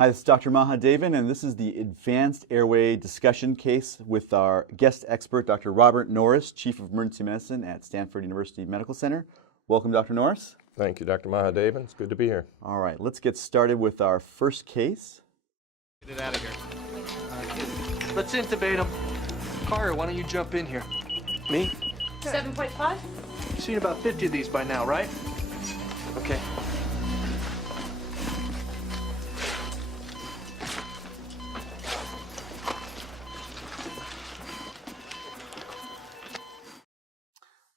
Hi, this is Dr. Mahadevan, and this is the Advanced Airway discussion case with our guest expert, Dr. Robert Norris, Chief of Emergency Medicine at Stanford University Medical Center. Welcome, Dr. Norris. Thank you, Dr. Mahadevan. It's good to be here. All right, let's get started with our first case. Get it out of here. Let's intubate him. Carter, why don't you jump in here? Me? 7.5? You've seen about 50 of these by now, right? Okay.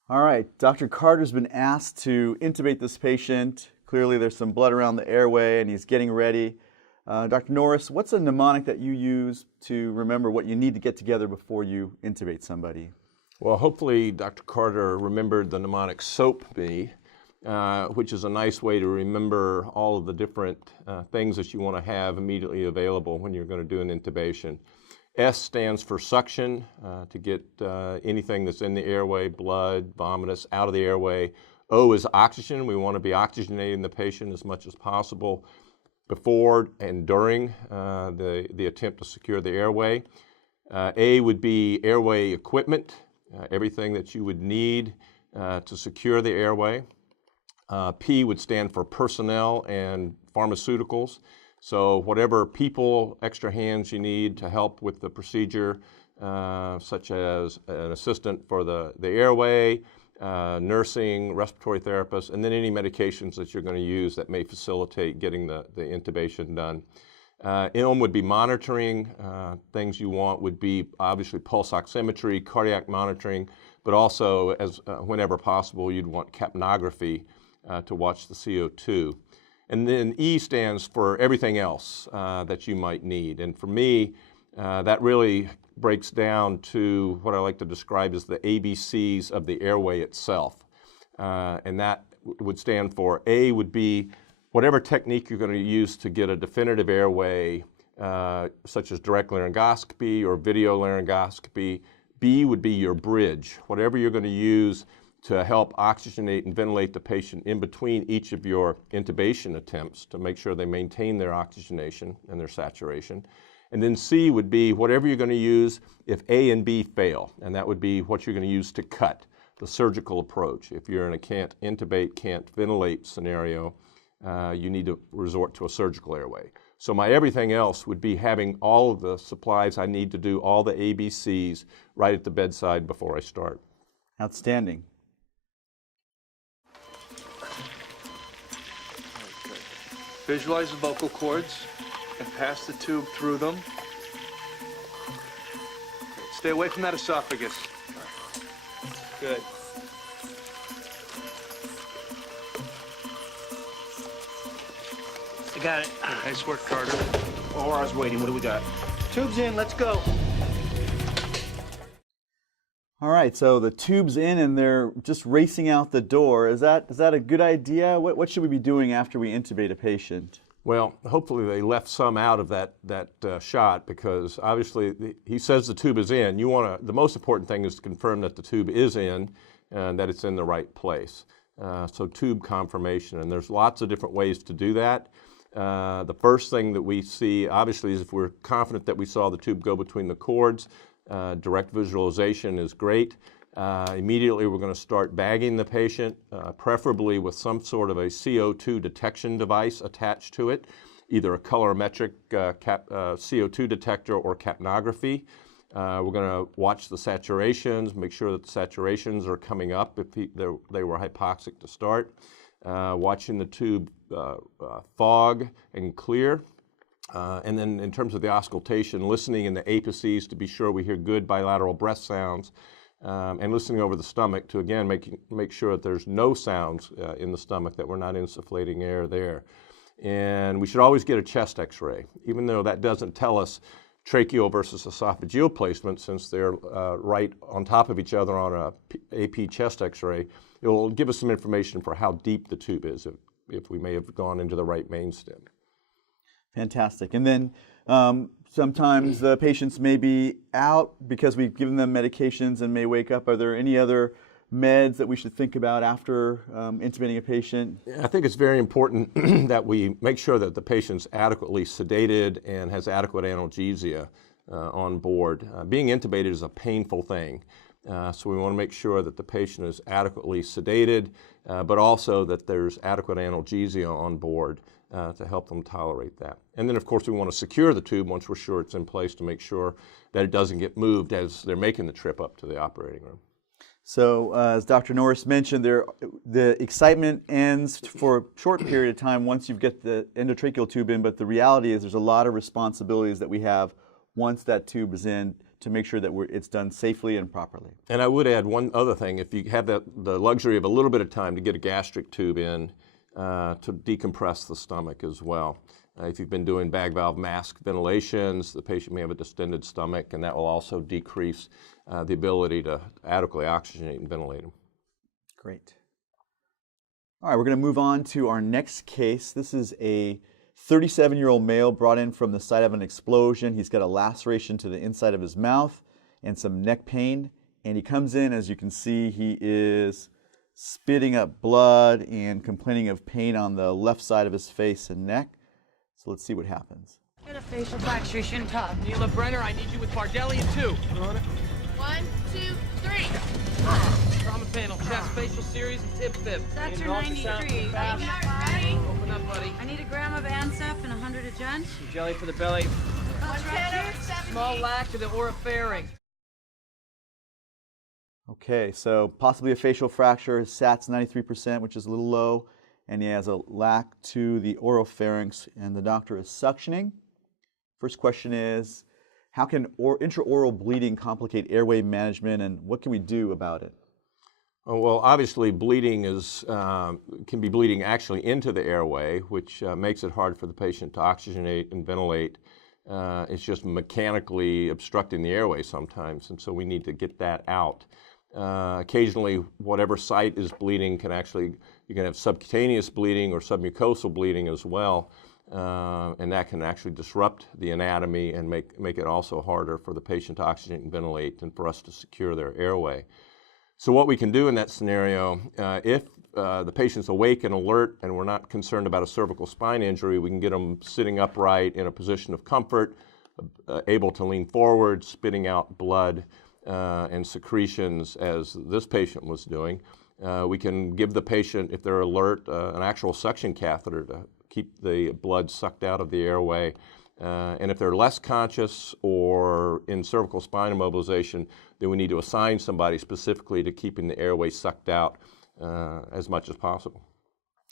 All right, Dr. Carter's been asked to intubate this patient. Clearly there's some blood around the airway and he's getting ready. Dr. Norris, what's a mnemonic that you use to remember what you need to get together before you intubate somebody? Well, hopefully Dr. Carter remembered the mnemonic SOAP me, which is a nice way to remember all of the different things that you want to have immediately available when you're going to do an intubation. S stands for suction, to get anything that's in the airway, blood, vomitus, out of the airway. O is oxygen. We want to be oxygenating the patient as much as possible before and during the attempt to secure the airway. A would be airway equipment, everything that you would need to secure the airway. P would stand for personnel and pharmaceuticals. So whatever people, extra hands you need to help with the procedure, such as an assistant for the airway, nursing, respiratory therapists, and then any medications that you're going to use that may facilitate getting the intubation done. M would be monitoring. Things you want would be obviously pulse oximetry, cardiac monitoring, but also, as whenever possible, you'd want capnography to watch the CO2. And then E stands for everything else that you might need. And for me, that really breaks down to what I like to describe as the ABCs of the airway itself. And that would stand for A would be whatever technique you're going to use to get a definitive airway, such as direct laryngoscopy or video laryngoscopy. B would be your bridge, whatever you're going to use to help oxygenate and ventilate the patient in between each of your intubation attempts to make sure they maintain their oxygenation and their saturation. And then C would be whatever you're going to use if A and B fail, and that would be what you're going to use to cut, the surgical approach. If you're in a can't intubate, can't ventilate scenario, you need to resort to a surgical airway. So my everything else would be having all of the supplies I need to do all the ABCs right at the bedside before I start. Outstanding. Visualize the vocal cords and pass the tube through them. Stay away from that esophagus. Good. I got it. Nice work, Carter. OR's waiting. What do we got? Tube's in, let's go. All right, so the tube's in and they're just racing out the door. Is that a good idea? What should we be doing after we intubate a patient? Well, hopefully they left some out of that shot, because obviously he says the tube is in. The most important thing is to confirm that the tube is in and that it's in the right place. So tube confirmation, and there's lots of different ways to do that. The first thing that we see, obviously, is if we're confident that we saw the tube go between the cords. Direct visualization is great. Immediately we're going to start bagging the patient, preferably with some sort of a CO2 detection device attached to it, either a colorimetric CO2 detector or capnography. We're going to watch the saturations, make sure that the saturations are coming up if they were hypoxic to start. Watching the tube fog and clear. And then in terms of the auscultation, listening in the apices to be sure we hear good bilateral breath sounds, and listening over the stomach to, again, make sure that there's no sounds in the stomach, that we're not insufflating air there. And we should always get a chest x-ray, even though that doesn't tell us tracheal versus esophageal placement, since they're right on top of each other on a AP chest x-ray. It will give us some information for how deep the tube is, if we may have gone into the right mainstem. Fantastic. And then sometimes the patients may be out because we've given them medications and may wake up. Are there any other meds that we should think about after intubating a patient? I think it's very important that we make sure that the patient's adequately sedated and has adequate analgesia on board. Being intubated is a painful thing, so we want to make sure that the patient is adequately sedated, but also that there's adequate analgesia on board to help them tolerate that. And then, of course, we want to secure the tube once we're sure it's in place to make sure that it doesn't get moved as they're making the trip up to the operating room. So as Dr. Norris mentioned, the excitement ends for a short period of time once you get the endotracheal tube in, but the reality is there's a lot of responsibilities that we have once that tube is in to make sure that it's done safely and properly. And I would add one other thing. If you have the luxury of a little bit of time to get a gastric tube in to decompress the stomach as well. If you've been doing bag valve mask ventilations, the patient may have a distended stomach, and that will also decrease the ability to adequately oxygenate and ventilate them. Great. All right, we're going to move on to our next case. This is a 37-year-old male brought in from the site of an explosion. He's got a laceration to the inside of his mouth and some neck pain. And he comes in, as you can see, he is spitting up blood and complaining of pain on the left side of his face and neck. So let's see what happens. Got a facial fracturation top. Neela Brenner, I need you with Bardelli and 2. 1, 2, 3. Trauma panel, chest, facial series, and tip fib. Sector 93. Open up, buddy. I need a gram of Ansef and 100 of Gent. Some jelly for the belly. Small lac to the oropharynx. Okay, so possibly a facial fracture. His SAT's 93%, which is a little low, and he has a lac to the oropharynx, and the doctor is suctioning. First question is, how can intraoral bleeding complicate airway management, and what can we do about it? Oh, well, obviously, bleeding can be bleeding actually into the airway, which makes it hard for the patient to oxygenate and ventilate. It's just mechanically obstructing the airway sometimes, and so we need to get that out. Occasionally, whatever site is bleeding you can have subcutaneous bleeding or submucosal bleeding as well, and that can actually disrupt the anatomy and make it also harder for the patient to oxygenate and ventilate and for us to secure their airway. So what we can do in that scenario, if the patient's awake and alert and we're not concerned about a cervical spine injury, we can get them sitting upright in a position of comfort, able to lean forward, spitting out blood and secretions as this patient was doing. We can give the patient, if they're alert, an actual suction catheter to keep the blood sucked out of the airway. And if they're less conscious or in cervical spine immobilization, then we need to assign somebody specifically to keeping the airway sucked out as much as possible.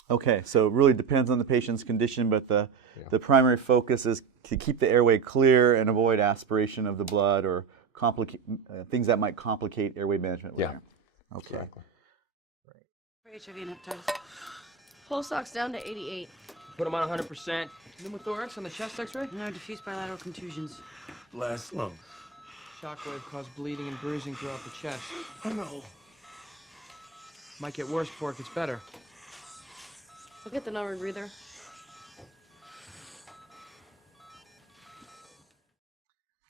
Okay, so it really depends on the patient's condition, but the primary focus is to keep the airway clear and avoid aspiration of the blood or things that might complicate airway management later. Okay. Exactly. For HIV and hepatitis. Pulse ox down to 88. Put him on 100%. Pneumothorax on the chest x-ray? No diffuse bilateral contusions. Last lung. Shockwave caused bleeding and bruising throughout the chest. I know. Might get worse before it gets better. Look at the number breather.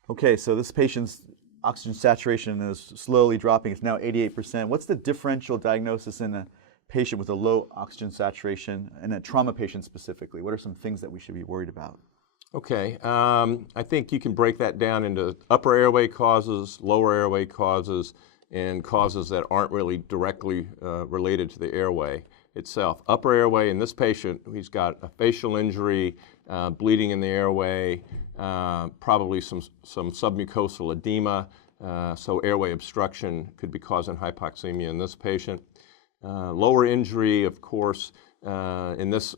Okay, so this patient's oxygen saturation is slowly dropping. It's now 88%. What's the differential diagnosis in a patient with a low oxygen saturation and a trauma patient specifically? What are some things that we should be worried about? Okay, I think you can break that down into upper airway causes, lower airway causes, and causes that aren't really directly related to the airway itself. Upper airway, in this patient, he's got a facial injury, bleeding in the airway, probably some submucosal edema, so airway obstruction could be causing hypoxemia in this patient. Lower injury, of course, in this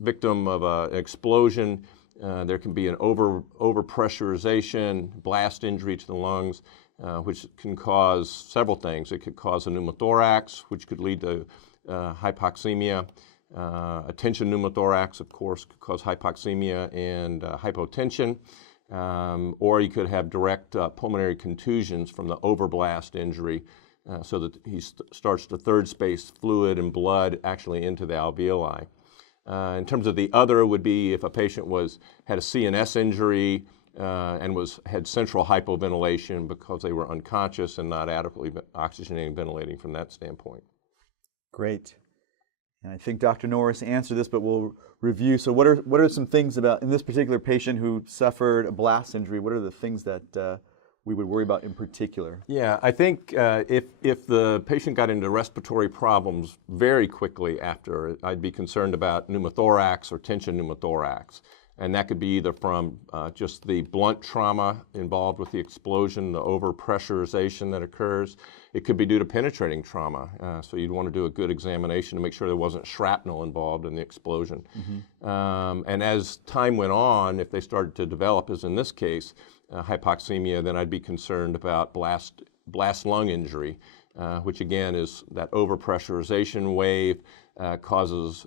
victim of an explosion, there can be an overpressurization, blast injury to the lungs, which can cause several things. It could cause a pneumothorax, which could lead to hypoxemia. A tension pneumothorax, of course, could cause hypoxemia and hypotension. Or you could have direct pulmonary contusions from the overblast injury, so that he starts to third space fluid and blood actually into the alveoli. In terms of the other would be if a patient had a CNS injury and had central hypoventilation because they were unconscious and not adequately oxygenating and ventilating from that standpoint. Great. And I think Dr. Norris answered this, but we'll review. So what are some things about, in this particular patient who suffered a blast injury, what are the things that we would worry about in particular? Yeah, I think if the patient got into respiratory problems very quickly after, I'd be concerned about pneumothorax or tension pneumothorax. And that could be either from just the blunt trauma involved with the explosion, the overpressurization that occurs. It could be due to penetrating trauma. So you'd want to do a good examination to make sure there wasn't shrapnel involved in the explosion. And as time went on, if they started to develop, as in this case, hypoxemia, then I'd be concerned about blast lung injury, which again is that overpressurization wave causes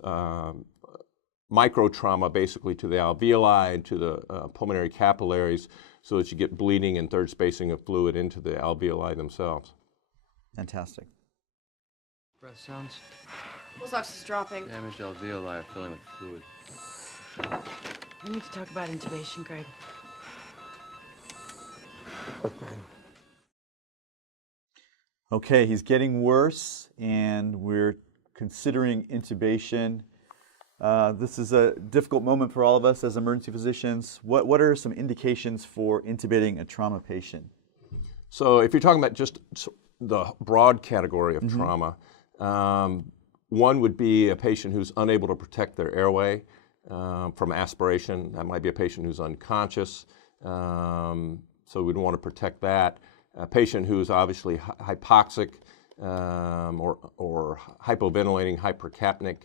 microtrauma basically to the alveoli and to the pulmonary capillaries so that you get bleeding and third spacing of fluid into the alveoli themselves. Fantastic. Breath sounds. Pulse ox is dropping. Damaged alveoli are filling with fluid. We need to talk about intubation, Greg. Okay, he's getting worse, and we're considering intubation. This is a difficult moment for all of us as emergency physicians. What are some indications for intubating a trauma patient? So if you're talking about just the broad category of trauma, one would be a patient who's unable to protect their airway from aspiration. That might be a patient who's unconscious, so we'd want to protect that. A patient who's obviously hypoxic or hypoventilating, hypercapnic,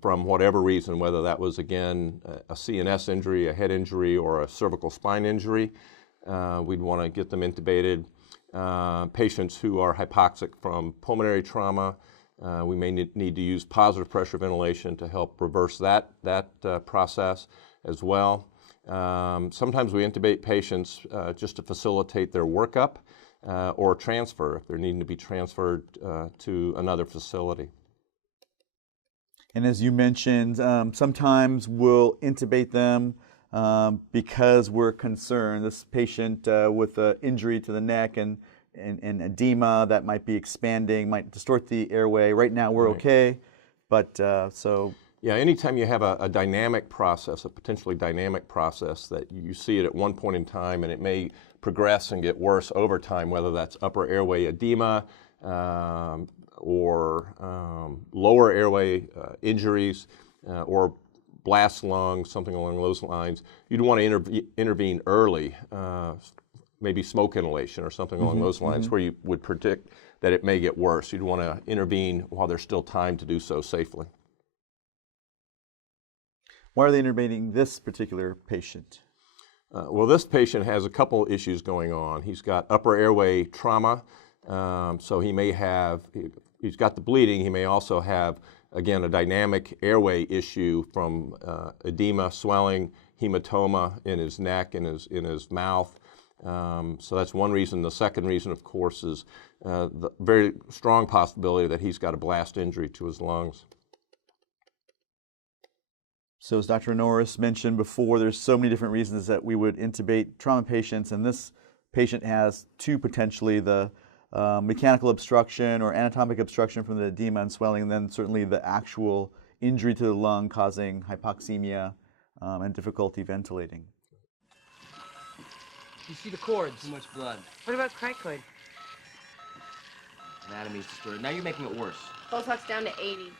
from whatever reason, whether that was, again, a CNS injury, a head injury, or a cervical spine injury. We'd want to get them intubated. Patients who are hypoxic from pulmonary trauma, we may need to use positive pressure ventilation to help reverse that process as well. Sometimes we intubate patients just to facilitate their workup or transfer if they're needing to be transferred to another facility. And as you mentioned, sometimes we'll intubate them because we're concerned. This patient with an injury to the neck and edema that might be expanding, might distort the airway. Right now we're okay, but so... Yeah, anytime you have a dynamic process, a potentially dynamic process that you see it at one point in time and it may progress and get worse over time, whether that's upper airway edema, or lower airway injuries or blast lungs, something along those lines, you'd want to intervene early, maybe smoke inhalation or something along those lines where you would predict that it may get worse. You'd want to intervene while there's still time to do so safely. Why are they intubating this particular patient? Well, this patient has a couple issues going on. He's got upper airway trauma, so he may have, he's got the bleeding, he may also have, again, a dynamic airway issue from edema, swelling, hematoma in his neck, in his mouth. So that's one reason. The second reason, of course, is the very strong possibility that he's got a blast injury to his lungs. So as Dr. Norris mentioned before, there's so many different reasons that we would intubate trauma patients, and this patient has two potentially, the mechanical obstruction or anatomic obstruction from the edema and swelling, and then certainly the actual injury to the lung causing hypoxemia and difficulty ventilating. You see the cords. Too much blood. What about cricoid? Anatomy's distorted. Now you're making it worse. Pulse ox down to 80.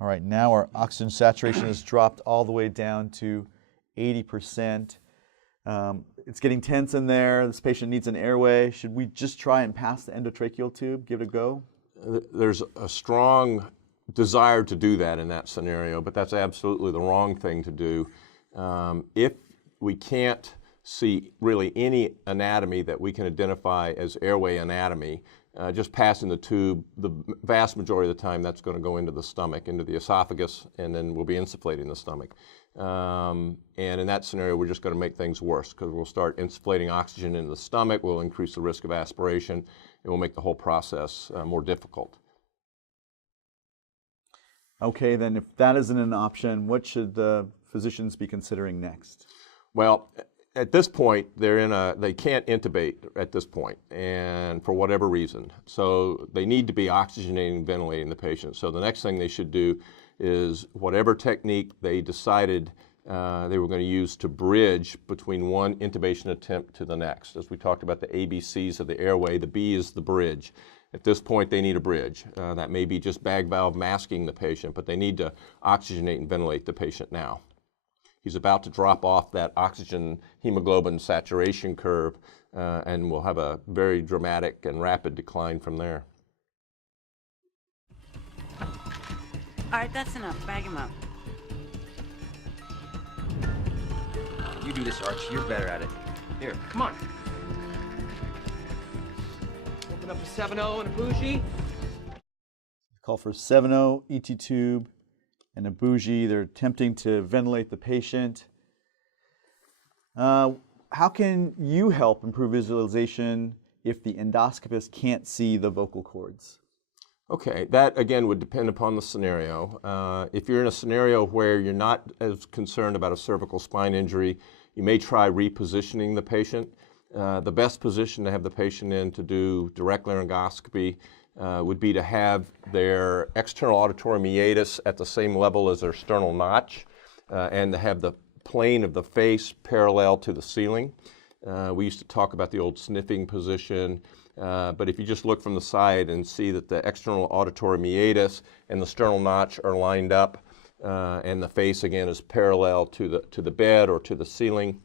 All right, now our oxygen saturation has dropped all the way down to 80%. It's getting tense in there. This patient needs an airway. Should we just try and pass the endotracheal tube, give it a go? There's a strong desire to do that in that scenario, but that's absolutely the wrong thing to do. If we can't see really any anatomy that we can identify as airway anatomy, just passing the tube, the vast majority of the time that's going to go into the stomach, into the esophagus, and then we'll be insufflating the stomach. And in that scenario, we're just going to make things worse because we'll start insufflating oxygen into the stomach, we'll increase the risk of aspiration, and we'll make the whole process more difficult. Okay, then if that isn't an option, what should the physicians be considering next? Well, at this point, they can't intubate at this point, and for whatever reason. So they need to be oxygenating and ventilating the patient. So the next thing they should do is whatever technique they decided they were going to use to bridge between one intubation attempt to the next. As we talked about the ABCs of the airway, the B is the bridge. At this point, they need a bridge. That may be just bag valve masking the patient, but they need to oxygenate and ventilate the patient now. He's about to drop off that oxygen hemoglobin saturation curve, and will have a very dramatic and rapid decline from there. All right, that's enough. Bag him up. You do this, Arch. You're better at it. Here, come on. Open up a 7-0 and a Bougie. Call for 7-0, ET tube, and a Bougie. They're attempting to ventilate the patient. How can you help improve visualization if the endoscopist can't see the vocal cords? Okay, that again would depend upon the scenario. If you're in a scenario where you're not as concerned about a cervical spine injury, you may try repositioning the patient. The best position to have the patient in to do direct laryngoscopy would be to have their external auditory meatus at the same level as their sternal notch, and to have the plane of the face parallel to the ceiling. We used to talk about the old sniffing position, but if you just look from the side and see that the external auditory meatus and the sternal notch are lined up, and the face again is parallel to the bed or to the ceiling,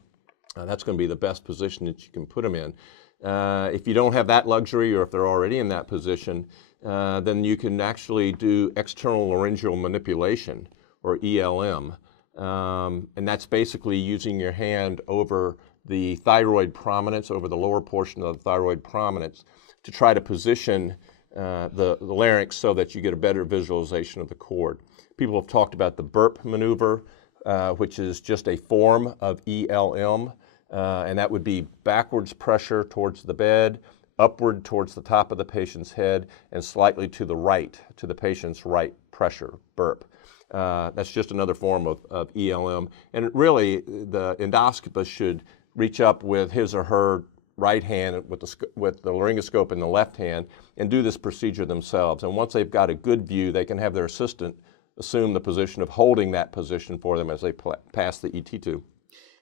that's going to be the best position that you can put them in. If you don't have that luxury, or if they're already in that position, then you can actually do external laryngeal manipulation, or ELM. And that's basically using your hand over the thyroid prominence, over the lower portion of the thyroid prominence, to try to position the larynx so that you get a better visualization of the cord. People have talked about the burp maneuver, which is just a form of ELM, and that would be backwards pressure towards the bed, upward towards the top of the patient's head, and slightly to the right, to the patient's right pressure, burp. That's just another form of ELM. And really, the endoscopist should reach up with his or her right hand with the laryngoscope in the left hand and do this procedure themselves. And once they've got a good view, they can have their assistant assume the position of holding that position for them as they pass the ET tube.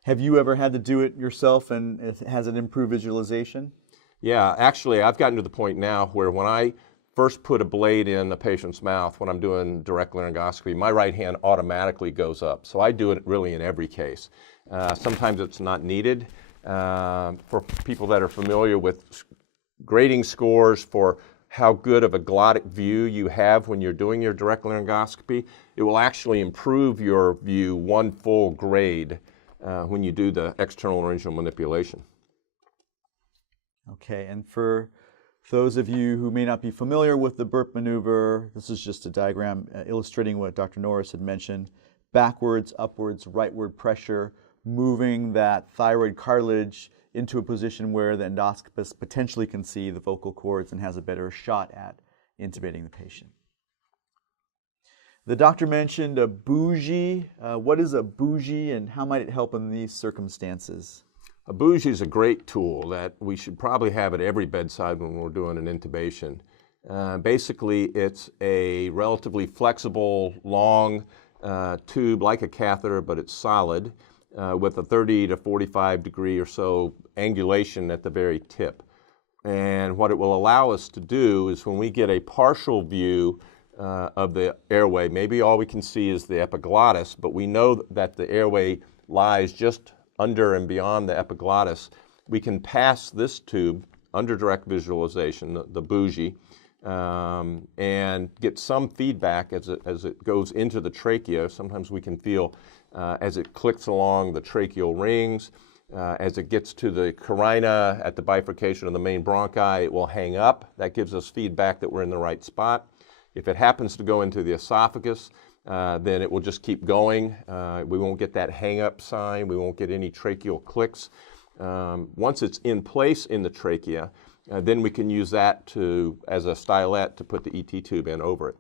Have you ever had to do it yourself, and has it improved visualization? Yeah, actually, I've gotten to the point now where when I first put a blade in a patient's mouth when I'm doing direct laryngoscopy, my right hand automatically goes up. So I do it really in every case. Sometimes it's not needed. For people that are familiar with grading scores for how good of a glottic view you have when you're doing your direct laryngoscopy, it will actually improve your view one full grade when you do the external laryngeal manipulation. Okay, and for those of you who may not be familiar with the burp maneuver, this is just a diagram illustrating what Dr. Norris had mentioned. Backwards, upwards, rightward pressure, moving that thyroid cartilage into a position where the endoscopist potentially can see the vocal cords and has a better shot at intubating the patient. The doctor mentioned a Bougie. What is a Bougie, and how might it help in these circumstances? A Bougie is a great tool that we should probably have at every bedside when we're doing an intubation. Basically, it's a relatively flexible, long tube like a catheter, but it's solid, with a 30 to 45 degree or so angulation at the very tip. And what it will allow us to do is when we get a partial view of the airway, maybe all we can see is the epiglottis, but we know that the airway lies just under and beyond the epiglottis, we can pass this tube under direct visualization, the Bougie, and get some feedback as it goes into the trachea. Sometimes we can feel as it clicks along the tracheal rings, as it gets to the carina at the bifurcation of the main bronchi, it will hang up. That gives us feedback that we're in the right spot. If it happens to go into the esophagus, then it will just keep going. We won't get that hang-up sign. We won't get any tracheal clicks. Once it's in place in the trachea, then we can use that as a stylet to put the ET tube in over it.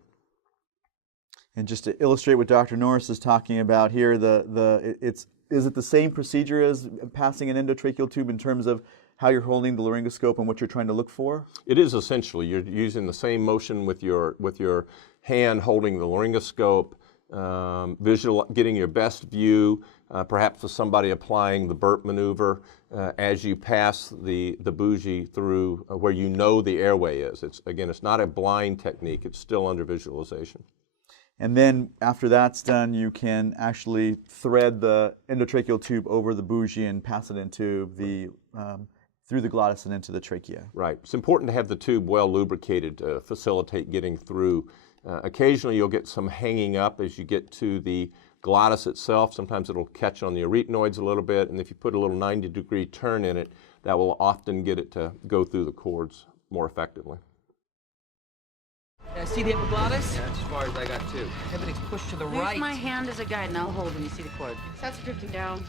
And just to illustrate what Dr. Norris is talking about here, is it the same procedure as passing an endotracheal tube in terms of how you're holding the laryngoscope and what you're trying to look for? It is essentially. You're using the same motion with your hand holding the laryngoscope, getting your best view, perhaps with somebody applying the burp maneuver as you pass the bougie through where you know the airway is. It's not a blind technique. It's still under visualization. And then after that's done, you can actually thread the endotracheal tube over the bougie and pass it into through the glottis and into the trachea. Right. It's important to have the tube well lubricated to facilitate getting through. Occasionally you'll get some hanging up as you get to the glottis itself. Sometimes it'll catch on the arytenoids a little bit, and if you put a little 90-degree turn in it, that will often get it to go through the cords more effectively. See the epiglottis? Yeah, that's as far as I got too. Everything's pushed to the Use right. my hand as a guide and I'll hold when you see the cord. That's drifting down.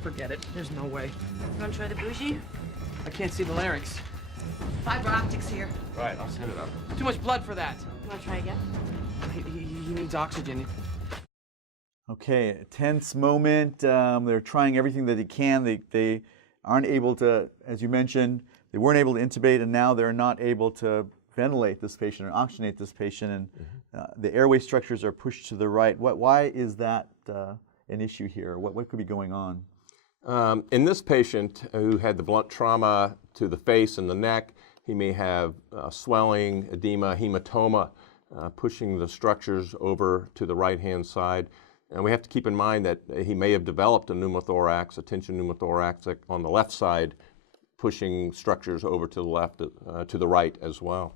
Forget it. There's no way. You want to try the bougie? I can't see the larynx. Fiber optics here. Right, I'll set it up. Too much blood for that. You want to try again? He needs oxygen. Okay, a tense moment. They're trying everything that they can. They aren't able to, as you mentioned, they weren't able to intubate, and now they're not able to ventilate this patient or oxygenate this patient, and the airway structures are pushed to the right. Why is that an issue here? What could be going on? In this patient who had the blunt trauma to the face and the neck, he may have swelling, edema, hematoma, pushing the structures over to the right-hand side. And we have to keep in mind that he may have developed a pneumothorax, a tension pneumothorax on the left side, pushing structures over to the left, to the right as well.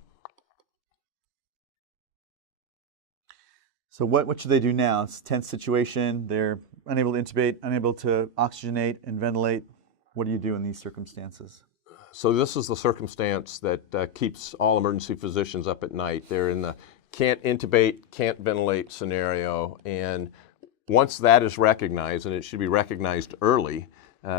So what should they do now? It's a tense situation. They're unable to intubate, unable to oxygenate and ventilate. What do you do in these circumstances? So this is the circumstance that keeps all emergency physicians up at night. They're in the can't intubate, can't ventilate scenario, and once that is recognized, and it should be recognized early,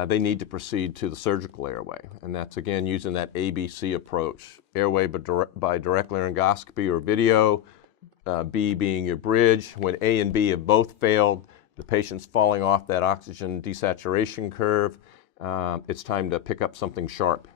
they need to proceed to the surgical airway. And that's, again, using that ABC approach. Airway by direct laryngoscopy or video, B being your bridge. When A and B have both failed, the patient's falling off that oxygen desaturation curve, it's time to pick up something sharp.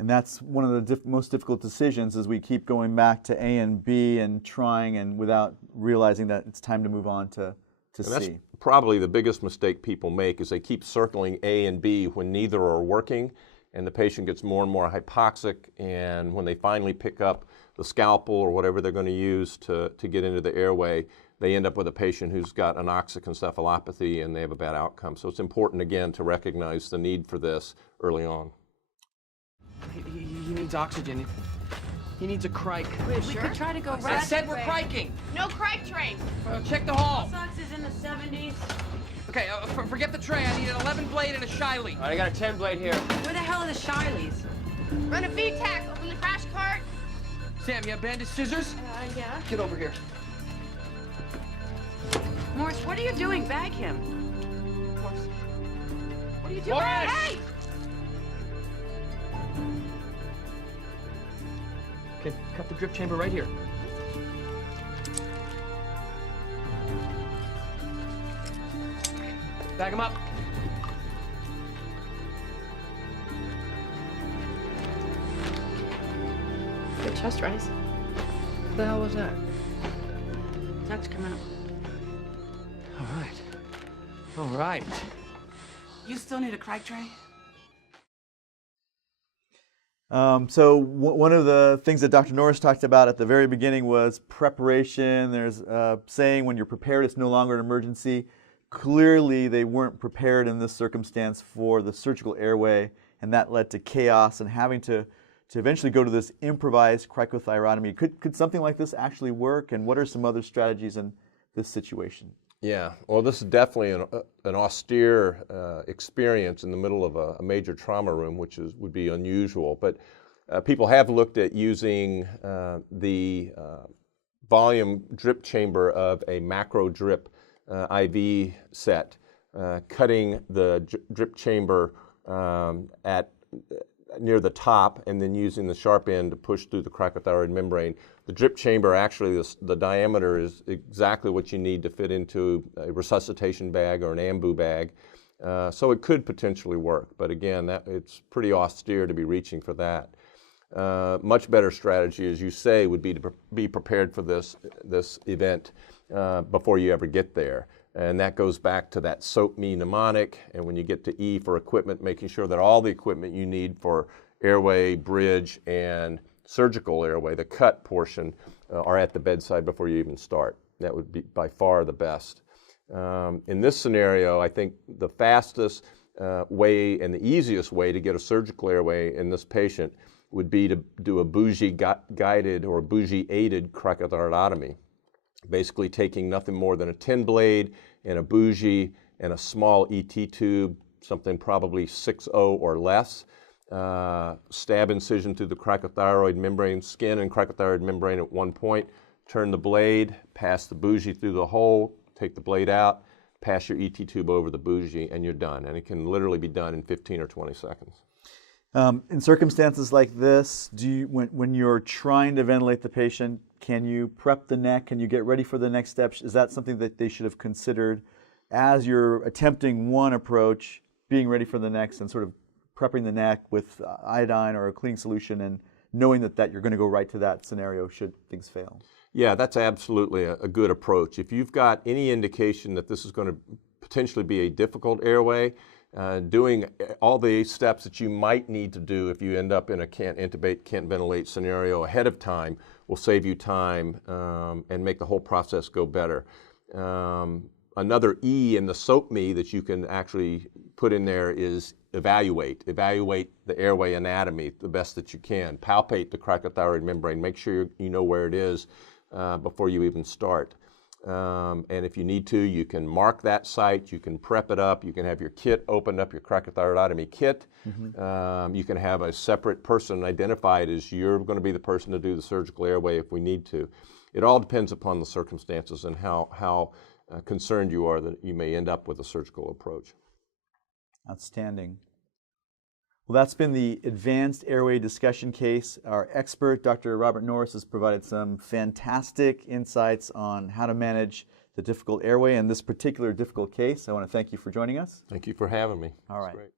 And that's one of the most difficult decisions, is we keep going back to A and B and trying, and without realizing that it's time to move on to C. That's probably the biggest mistake people make, is they keep circling A and B when neither are working, and the patient gets more and more hypoxic, and when they finally pick up the scalpel or whatever they're going to use to get into the airway, they end up with a patient who's got anoxic encephalopathy and they have a bad outcome. So it's important, again, to recognize the need for this early on. He needs oxygen. He needs a crike. Wait, we could try to go I right. said we're criking. No crike tray. Check the hall. Socks is in the 70s. Okay, forget the tray. I need an 11 blade and a Shiley. All right, I got a 10 blade here. Where the hell are the Shileys? Run a VTAC. Open the crash cart. Sam, you have bandage scissors? Yeah. Get over here. Morris, what are you doing? Bag him. Morris. What are you doing? Morris! Hey! Okay, cut the drip chamber right here. Bag him up. Good chest rise. What the hell was that? Ducks come out. All right. All right. You still need a crike tray? So one of the things that Dr. Norris talked about at the very beginning was preparation. There's saying when you're prepared, it's no longer an emergency. Clearly, they weren't prepared in this circumstance for the surgical airway, and that led to chaos and having to eventually go to this improvised cricothyrotomy. Could something like this actually work, and what are some other strategies in this situation? Yeah, well, this is definitely an austere experience in the middle of a major trauma room, which would be unusual. But people have looked at using the volume drip chamber of a macro drip IV set, cutting the drip chamber at near the top and then using the sharp end to push through the cricothyroid membrane. The drip chamber, actually, the diameter is exactly what you need to fit into a resuscitation bag or an ambu bag. So it could potentially work, but again, it's pretty austere to be reaching for that. Much better strategy, as you say, would be to be prepared for this event before you ever get there. And that goes back to that SOAP me mnemonic, and when you get to E for equipment, making sure that all the equipment you need for airway, bridge, and surgical airway, the cut portion, are at the bedside before you even start. That would be by far the best. In this scenario, I think the fastest way and the easiest way to get a surgical airway in this patient would be to do a Bougie guided or Bougie aided cricothyroidotomy. Basically taking nothing more than a 10 blade and a Bougie and a small ET tube, something probably 6.0 or less, stab incision through the cricothyroid membrane, skin and cricothyroid membrane at one point, turn the blade, pass the Bougie through the hole, take the blade out, pass your ET tube over the Bougie, and you're done. And it can literally be done in 15 or 20 seconds. In circumstances like this, when you're trying to ventilate the patient, can you prep the neck? Can you get ready for the next step? Is that something that they should have considered as you're attempting one approach, being ready for the next, and sort of prepping the neck with iodine or a cleaning solution, and knowing that you're going to go right to that scenario should things fail? Yeah, that's absolutely a good approach. If you've got any indication that this is going to potentially be a difficult airway, doing all the steps that you might need to do if you end up in a can't intubate, can't ventilate scenario ahead of time will save you time and make the whole process go better. Another E in the SOAP me that you can actually put in there is evaluate. Evaluate the airway anatomy the best that you can. Palpate the cricothyroid membrane. Make sure you know where it is before you even start. And if you need to, you can mark that site, you can prep it up, you can have your kit opened up, your cricothyroidotomy kit. You can have a separate person identified as you're going to be the person to do the surgical airway if we need to. It all depends upon the circumstances and how concerned you are that you may end up with a surgical approach. Outstanding. Well, that's been the advanced airway discussion case. Our expert, Dr. Robert Norris, has provided some fantastic insights on how to manage the difficult airway in this particular difficult case. I want to thank you for joining us. Thank you for having me. All right. Great.